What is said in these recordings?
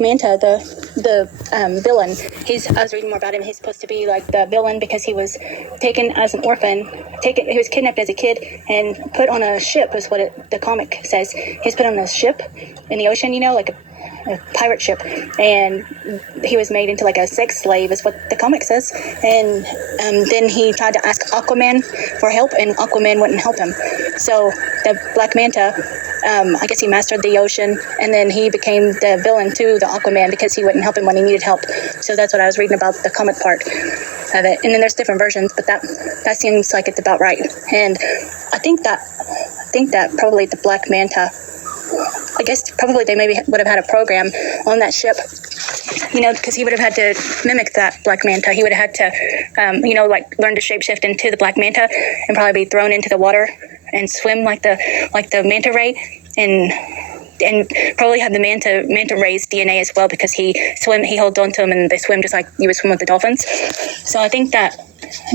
Black Manta, the villain, I was reading more about him. He's supposed to be like the villain because he was taken as an orphan. He was kidnapped as a kid and put on a ship, is what the comic says. He was put on a ship in the ocean, like a pirate ship, and he was made into like a sex slave, is what the comic says. And then he tried to ask Aquaman for help, and Aquaman wouldn't help him. So the Black Manta, I guess he mastered the ocean, and then he became the villain to the Aquaman because he wouldn't help him when he needed help. So that's what I was reading about, the comic part of it. And then there's different versions, but that seems like it's about right. And I think that probably the Black Manta, I guess probably they maybe would have had a program on that ship, because he would have had to mimic that Black Manta. He would have had to, like learn to shapeshift into the Black Manta and probably be thrown into the water and swim like the Manta Ray, and probably have the Manta Ray's DNA as well, because he holds on to them and they swim just like you would swim with the dolphins. So I think that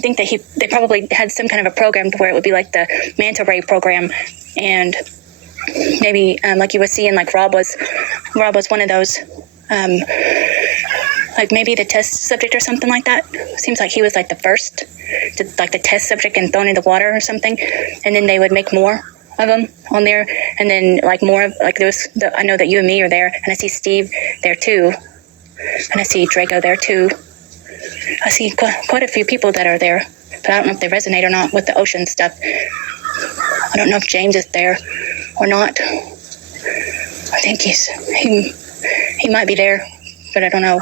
they probably had some kind of a program to where it would be like the Manta Ray program, and maybe like you would see in like Rob was one of those, like maybe the test subject or something like that. Seems like he was like the first, like the test subject and thrown in the water or something, and then they would make more of them on there, and then like more of like there was I know that you and me are there, and I see Steve there too, and I see Draco there too. I see quite a few people that are there, but I don't know if they resonate or not with the ocean stuff. I don't know if James is there or not. I think he might be there, but I don't know.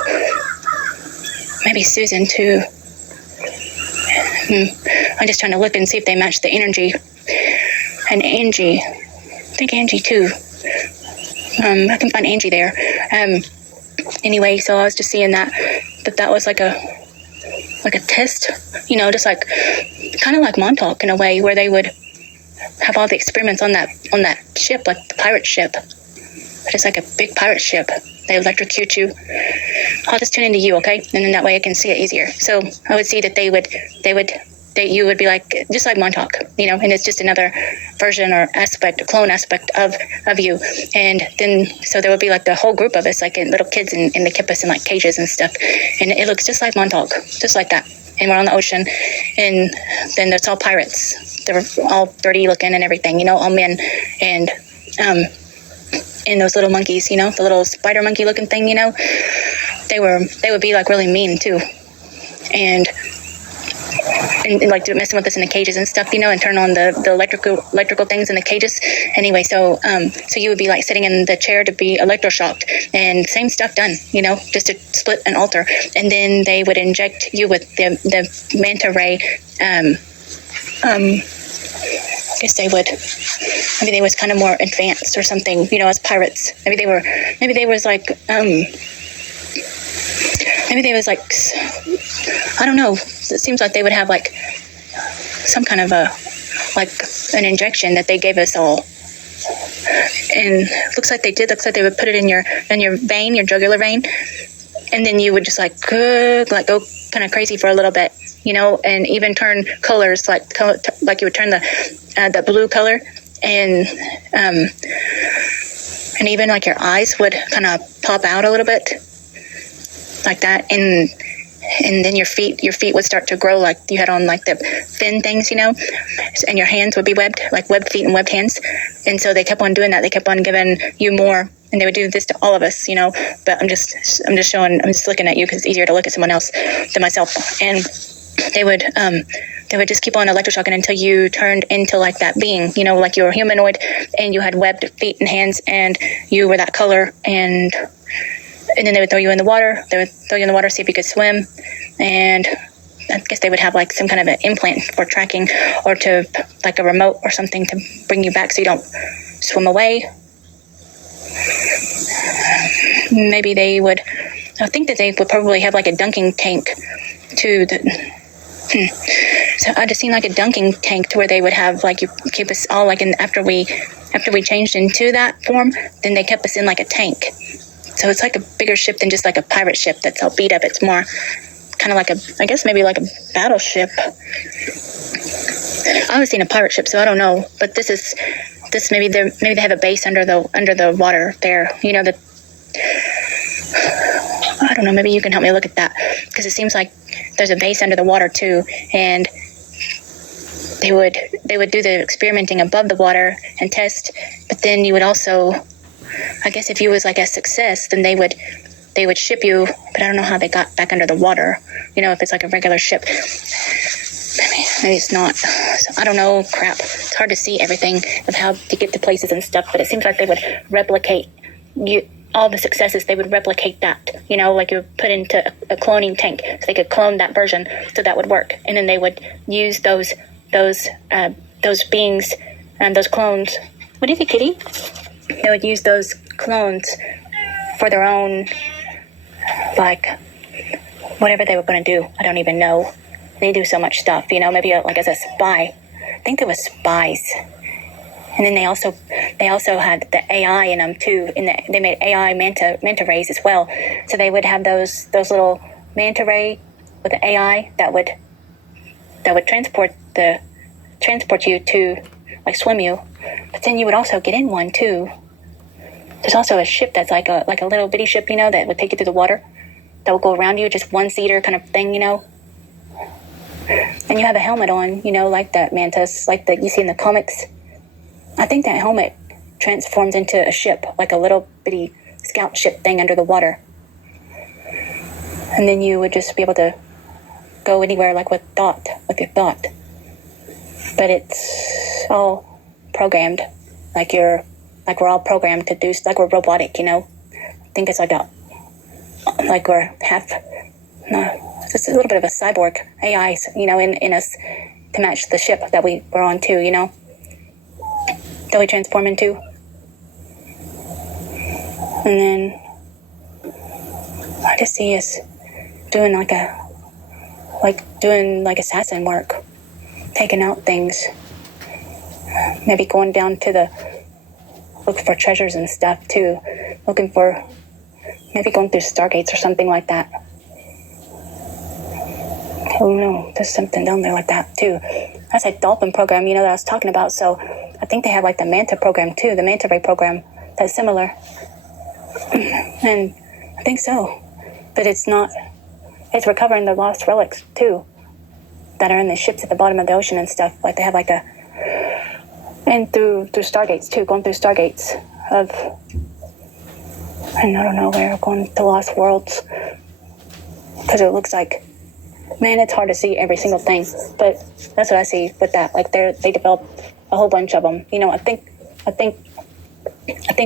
Maybe Susan too. I'm just trying to look and see if they match the energy. And Angie, I think Angie too. I can find Angie there. Anyway, so I was just seeing that was like a test, just like kind of like Montauk in a way, where they would have all the experiments on that ship, like the pirate ship. But it's like a big pirate ship. They electrocute you. I'll just tune into you, okay? And then that way I can see it easier. So I would see that you would be like, just like Montauk, and it's just another version or aspect, clone aspect of you. And then, so there would be like the whole group of us, like little kids, and they kept us in like cages and stuff. And it looks just like Montauk, just like that. And we're on the ocean, and then there's all pirates. They're all dirty looking and everything, all men. And those little monkeys, the little spider monkey looking thing, they would be like really mean too. And like messing with us in the cages and stuff, and turn on the electrical things in the cages. Anyway, so you would be like sitting in the chair to be electroshocked, and same stuff done, just to split and alter. And then they would inject you with the Manta Ray. I guess maybe they was kind of more advanced or something, as pirates. Maybe they was like, I don't know. It seems like they would have like some kind of an injection that they gave us all. And looks like they would put it in your vein, your jugular vein. And then you would just like go kind of crazy for a little bit, and even turn colors, like you would turn the blue color, and even like your eyes would kind of pop out a little bit like that. And then your feet would start to grow, like you had on like the fin things, and your hands would be webbed, like webbed feet and webbed hands. And so they kept on doing that. They kept on giving you more, and they would do this to all of us, but I'm just looking at you because it's easier to look at someone else than myself. And they would just keep on electroshocking until you turned into like that being, like you were humanoid and you had webbed feet and hands and you were that color. And then they would throw you in the water. They would throw you in the water, see if you could swim. And I guess they would have like some kind of an implant for tracking, or to like a remote or something to bring you back so you don't swim away. Maybe I think that they would probably have like a dunking tank to So I just seen like a dunking tank to where they would have like, you keep us all like in, after we changed into that form, then they kept us in like a tank. So it's like a bigger ship than just like a pirate ship that's all beat up. It's more kind of like I guess maybe like a battleship. I haven't seen a pirate ship, so I don't know. But this maybe they have a base under the water there. I don't know, maybe you can help me look at that, because it seems like there's a base under the water too, and they would do the experimenting above the water and test, but then you would also, I guess if you was like a success, then they would ship you, but I don't know how they got back under the water, if it's like a regular ship. Maybe it's not. So I don't know, crap. It's hard to see everything of how to get to places and stuff, but it seems like they would replicate all the successes. They would replicate that, like you would put into a cloning tank, so they could clone that version, so that would work. And then they would use those beings and those clones. What do you think, Kitty? They would use those clones for their own, like, whatever they were going to do. I don't even know. They do so much stuff, maybe like as a spy. I think there was spies. And then they also had the AI in them too. They made AI manta rays as well. So they would have those little manta ray with the AI that would transport you to, like, swim you. But then you would also get in one too. There's also a ship that's like a little bitty ship, that would take you through the water, that will go around you, just one-seater kind of thing, And you have a helmet on, like that mantis, like that you see in the comics. I think that helmet transforms into a ship, like a little bitty scout ship thing under the water. And then you would just be able to go anywhere, like with your thought. But it's all programmed, like we're all programmed to do, like we're robotic, I think it's like we're it's just a little bit of a cyborg AI, in us to match the ship that we were on too, that we transform into. And then I just see us doing like assassin work, taking out things, maybe going down to look for treasures and stuff too, maybe going through stargates or something like that. Oh no, there's something down there like that too. That's a dolphin program, that I was talking about. So I think they have like the Manta program too, the Manta Ray program, that's similar. And I think so. But it's it's recovering the lost relics too, that are in the ships at the bottom of the ocean and stuff. Like they have and through stargates too, going through stargates and I don't know where, going to lost worlds. Because it looks like, man, it's hard to see every single thing, but that's what I see with that. Like they developed a whole bunch of them. I think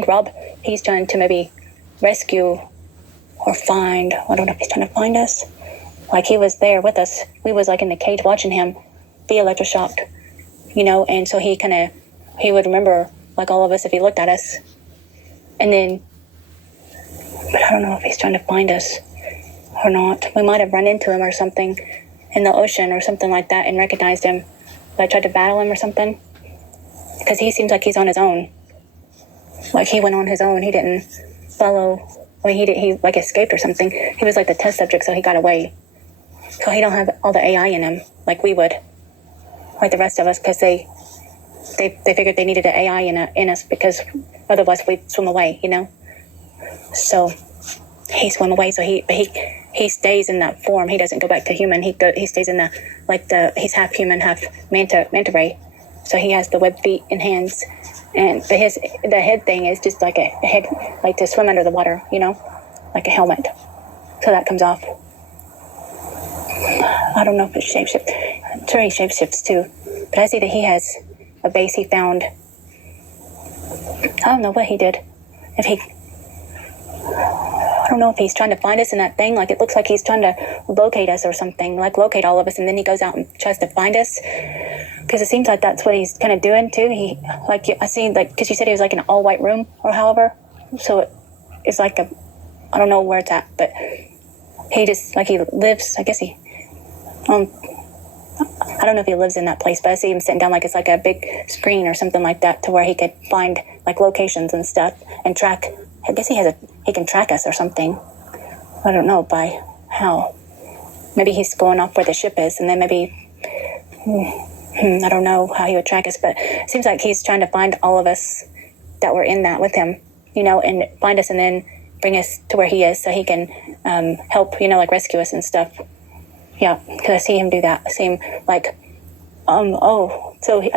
Rob, he's trying to maybe rescue or find. I don't know if he's trying to find us. Like he was there with us. We was like in the cage watching him be electroshocked, and so he would remember like all of us if he looked at us, and then. But I don't know if he's trying to find us or not. We might have run into him or something in the ocean or something like that and recognized him. But I tried to battle him or something. Because he seems like he's on his own. Like he went on his own. He didn't follow. He like escaped or something. He was like the test subject, so he got away. So he don't have all the AI in him like we would. Like the rest of us, because they figured they needed an AI in us, because otherwise we'd swim away, So he swam away, so he stays in that form. He doesn't go back to human. He stays in he's half human, half manta ray. So he has the web feet and hands, but the head thing is just like a head, like to swim under the water, like a helmet. So that comes off. I don't know if it's shapeshift. I'm sure he shapeshifts too, but I see that he has a base he found. I don't know what he did. I don't know if he's trying to find us in that thing. Like it looks like he's trying to locate us or something, like locate all of us, and then he goes out and tries to find us. Because it seems like that's what he's kind of doing too. I see, because you said he was like in an all white room or however. So it's like I don't know where it's at, but he just he lives. I guess I don't know if he lives in that place, but I see him sitting down like it's like a big screen or something like that, to where he could find like locations and stuff and track. I guess he can track us or something. I don't know by how. Maybe he's going off where the ship is, and then maybe I don't know how he would track us, but it seems like he's trying to find all of us that were in that with him, and find us, and then bring us to where he is so he can help, like rescue us and stuff. Yeah, because I see him do that. I see him I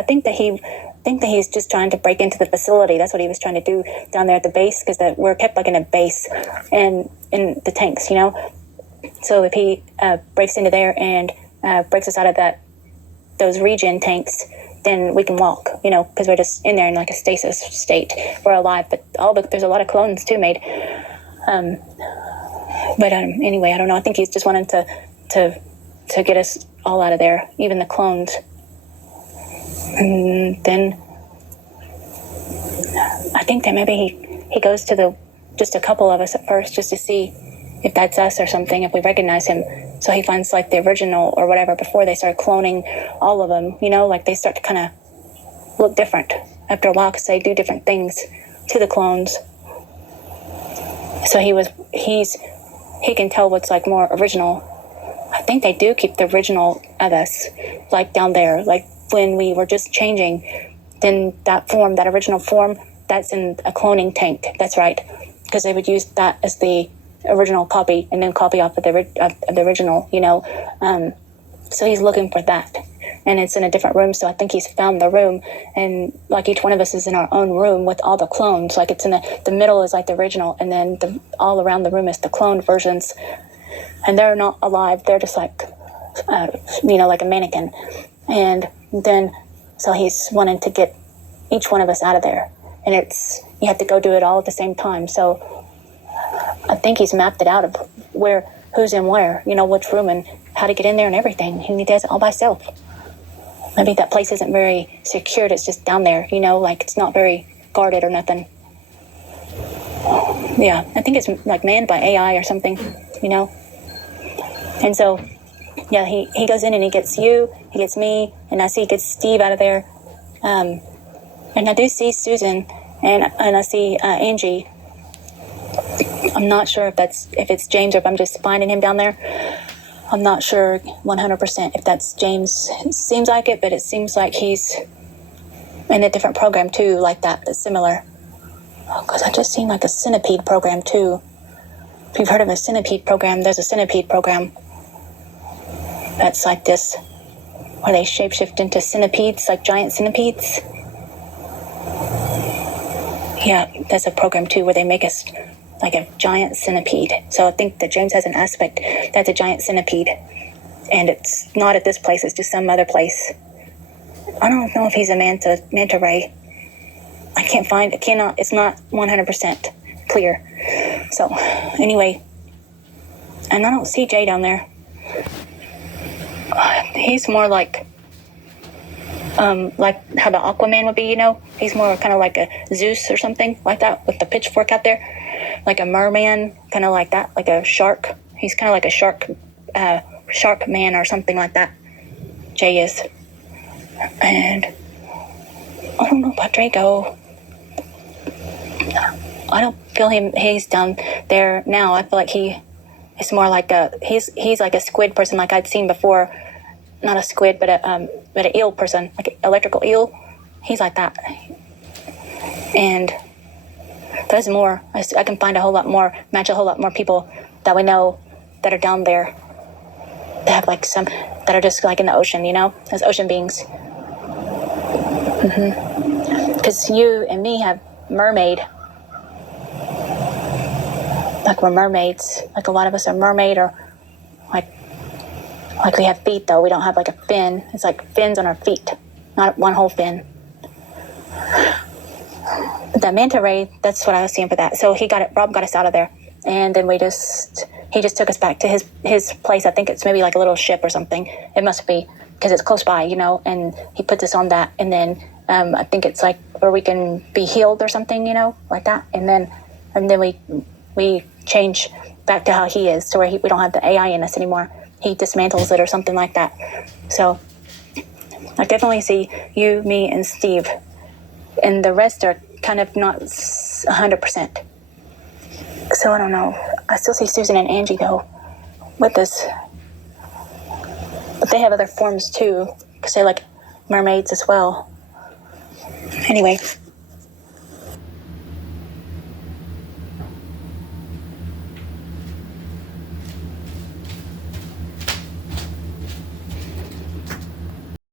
think that he's just trying to break into the facility. That's what he was trying to do down there at the base, because we're kept in a base and in the tanks, So if he breaks into there and breaks us out of those regen tanks, then we can walk, because we're just in there in a stasis state. We're alive, but there's a lot of clones too made. Anyway, I don't know. I think he's just wanting to get us all out of there, even the clones. And then I think that maybe he goes to just a couple of us at first, just to see if that's us or something, if we recognize him. So he finds the original or whatever before they start cloning all of them, they start to kind of look different after a while because they do different things to the clones. So he can tell what's more original. I think they do keep the original of us down there, when we were just changing, then that original form, that's in a cloning tank. That's right, because they would use that as the original copy and then copy off of the original, so he's looking for that, and it's in a different room. So I think he's found the room, and each one of us is in our own room with all the clones. It's in the middle is the original, and then all around the room is the cloned versions, and they're not alive. They're just like a mannequin. And then so he's wanting to get each one of us out of there, and you have to go do it all at the same time. So I think he's mapped it out of who's in where, which room and how to get in there and everything. And he does it all by himself. Maybe that place isn't very secured. It's just down there, it's not very guarded or nothing. Yeah, I think it's manned by AI or something, And so, yeah, he goes in and he gets you, he gets me, and I see he gets Steve out of there. And I do see Susan, and I see Angie. I'm not sure if it's James or if I'm just finding him down there. I'm not sure 100% if that's James. It seems like it, but it seems like he's in a different program too, that's similar. Because I just seen a centipede program too. If you've heard of a centipede program, there's a centipede program that's like this, where they shapeshift into centipedes, giant centipedes. Yeah, that's a program too, where they make us a giant centipede. So I think that James has an aspect that's a giant centipede, and it's not at this place, it's just some other place. I don't know if he's a Manta Ray. It's not 100% clear. So anyway, and I don't see Jay down there. He's more like how the Aquaman would be, He's more kind of like a Zeus or something like that, with the pitchfork out there. Like a merman, kind of like that, like a shark. He's kind of like a shark man or something like that. Jay is. And I don't know about Draco. I don't feel he's down there now. I feel like he's more like he's like a squid person, like I'd seen before. Not a squid, but an eel person, like an electrical eel. He's like that. And there's more. I can find match a whole lot more people that we know that are down there. They have some that are just in the ocean, as ocean beings. Because you and me have mermaid. We're mermaids. A lot of us are mermaid, or we have feet, though. We don't have a fin. It's fins on our feet, not one whole fin. But that Manta Ray, that's what I was seeing for that. So Rob got us out of there. And then he just took us back to his place. I think it's maybe a little ship or something. It must be, because it's close by, and he puts us on that. And then I think it's where we can be healed or something, like that. And then we change back to how he is, to where we don't have the AI in us anymore. He dismantles it or something like that. So I definitely see you, me, and Steve. And the rest are kind of not 100%. So I don't know. I still see Susan and Angie, though, with us. But they have other forms, too, because they're mermaids as well. Anyway,